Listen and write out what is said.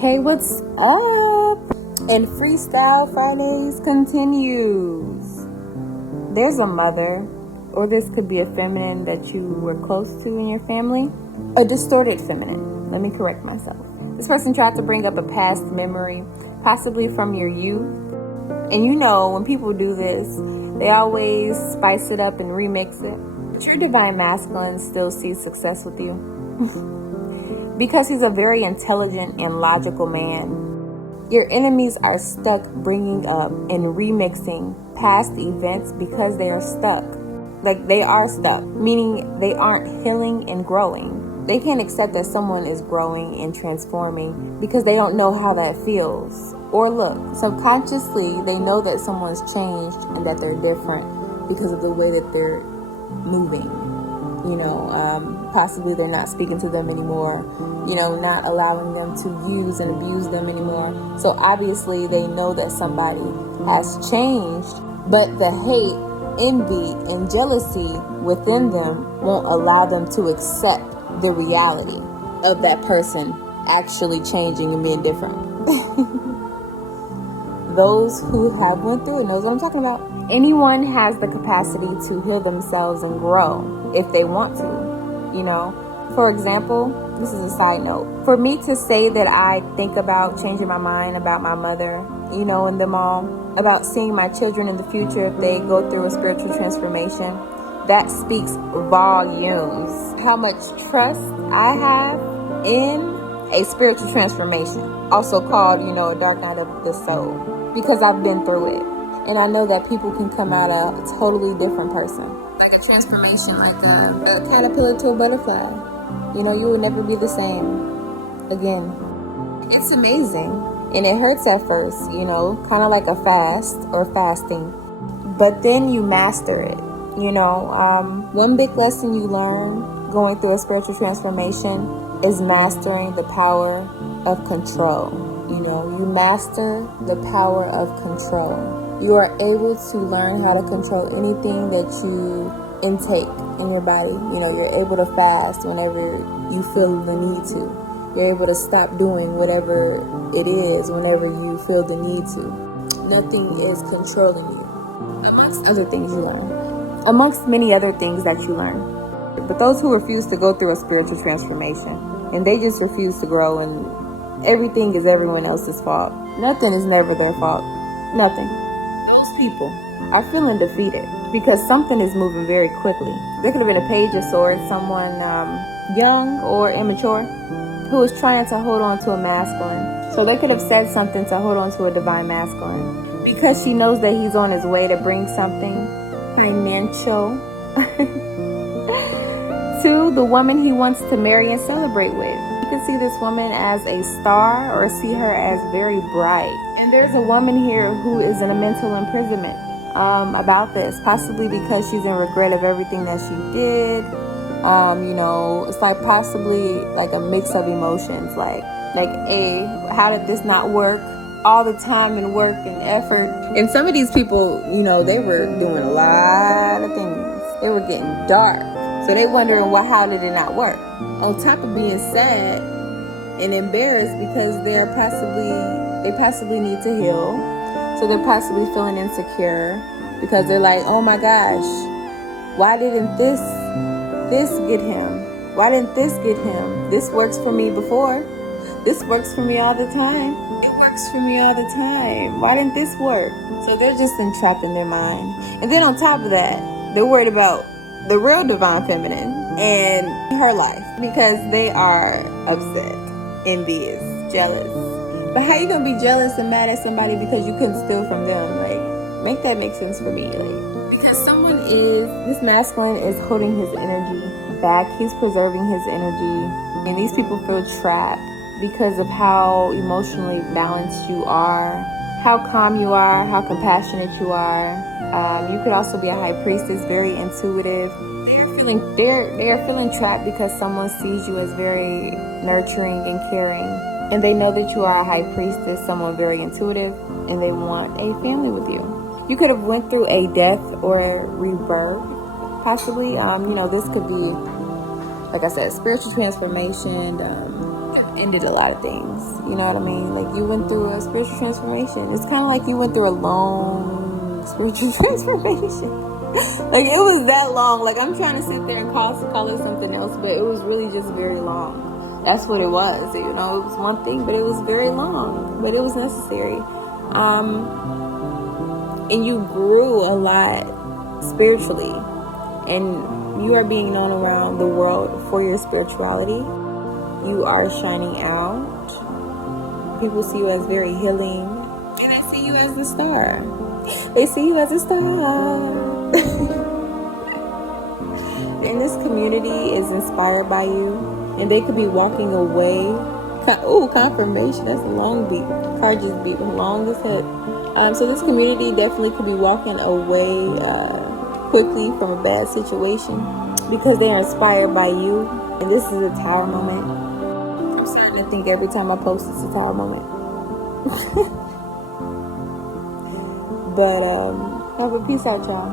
Hey, what's up? And Freestyle Fridays continues. There's a mother, or this could be a feminine that you were close to in your family. A distorted feminine. Let me correct myself. This person tried to bring up a past memory, possibly from your youth. And you know, when people do this, they always spice it up and remix it. But your divine masculine still sees success with you. Because he's a very intelligent and logical man. Your enemies are stuck bringing up and remixing past events because they are stuck. Like, they are stuck, meaning they aren't healing and growing. They can't accept that someone is growing and transforming because they don't know how that feels. Or look, subconsciously, they know that someone's changed and that they're different because of the way that they're moving. Possibly they're not speaking to them anymore, not allowing them to use and abuse them anymore. So obviously they know that somebody has changed, but the hate, envy, and jealousy within them won't allow them to accept the reality of that person actually changing and being different. Those who have went through it knows what I'm talking about. Anyone has the capacity to heal themselves and grow if they want to. For example, this is a side note. For me to say that I think about changing my mind about my mother, and them all, about seeing my children in the future if they go through a spiritual transformation, that speaks volumes. How much trust I have in a spiritual transformation, also called, a dark night of the soul, because I've been through it. And I know that people can come out a totally different person. Like a transformation, like a caterpillar to a butterfly. You will never be the same again. It's amazing. And it hurts at first, kind of like a fast or fasting. But then you master it. One big lesson you learn going through a spiritual transformation is mastering the power of control. You master the power of control. You are able to learn how to control anything that you intake in your body. You're able to fast whenever you feel the need to. You're able to stop doing whatever it is whenever you feel the need to. Nothing is controlling you. Amongst other things you learn. Amongst many other things that you learn. But those who refuse to go through a spiritual transformation, and they just refuse to grow, and everything is everyone else's fault. Nothing is never their fault. Nothing. Those people are feeling defeated because something is moving very quickly. There could have been a page of swords, someone young or immature who was trying to hold on to a masculine. So they could have said something to hold on to a divine masculine because she knows that he's on his way to bring something financial to the woman he wants to marry and celebrate with. You can see this woman as a star or see her as very bright. And there's a woman here who is in a mental imprisonment about this, possibly because she's in regret of everything that she did. It's like possibly like a mix of emotions, like how did this not work? All the time and work and effort. And some of these people, they were doing a lot of things. They were getting dark. So they wondering, how did it not work? On top of being sad and embarrassed because they possibly need to heal. So they're possibly feeling insecure because they're like, oh my gosh, why didn't this get him? Why didn't this get him? This works for me before. This works for me all the time. It works for me all the time. Why didn't this work? So they're just entrapped in their mind. And then on top of that, they're worried about the real divine feminine and her life because they are upset, envious, jealous. But how you gonna be jealous and mad at somebody because you couldn't steal from them? Like, make that make sense for me. Because this masculine is holding his energy back. He's preserving his energy. And these people feel trapped because of how emotionally balanced you are, how calm you are, how compassionate you are. You could also be a high priestess, very intuitive. They are feeling trapped because someone sees you as very nurturing and caring. And they know that you are a high priestess, someone very intuitive, and they want a family with you. You could have went through a death or a rebirth, possibly. This could be, like I said, spiritual transformation, ended a lot of things. You know what I mean? Like, you went through a spiritual transformation. It's kind of like you went through a long spiritual transformation. Like, it was that long. Like, I'm trying to sit there and call it something else, but it was really just very long. That's what it was. You know, it was one thing, but it was very long. But it was necessary. And you grew a lot spiritually. And you are being known around the world for your spirituality. You are shining out. People see you as very healing. And they see you as the star. They see you as a star. And this community is inspired by you. And they could be walking away. Oh, confirmation. That's a long beat. Car just beat long as heck. So this community definitely could be walking away quickly from a bad situation because they are inspired by you. And this is a tower moment. I'm starting to think every time I post it's a tower moment. But have a peace out, y'all.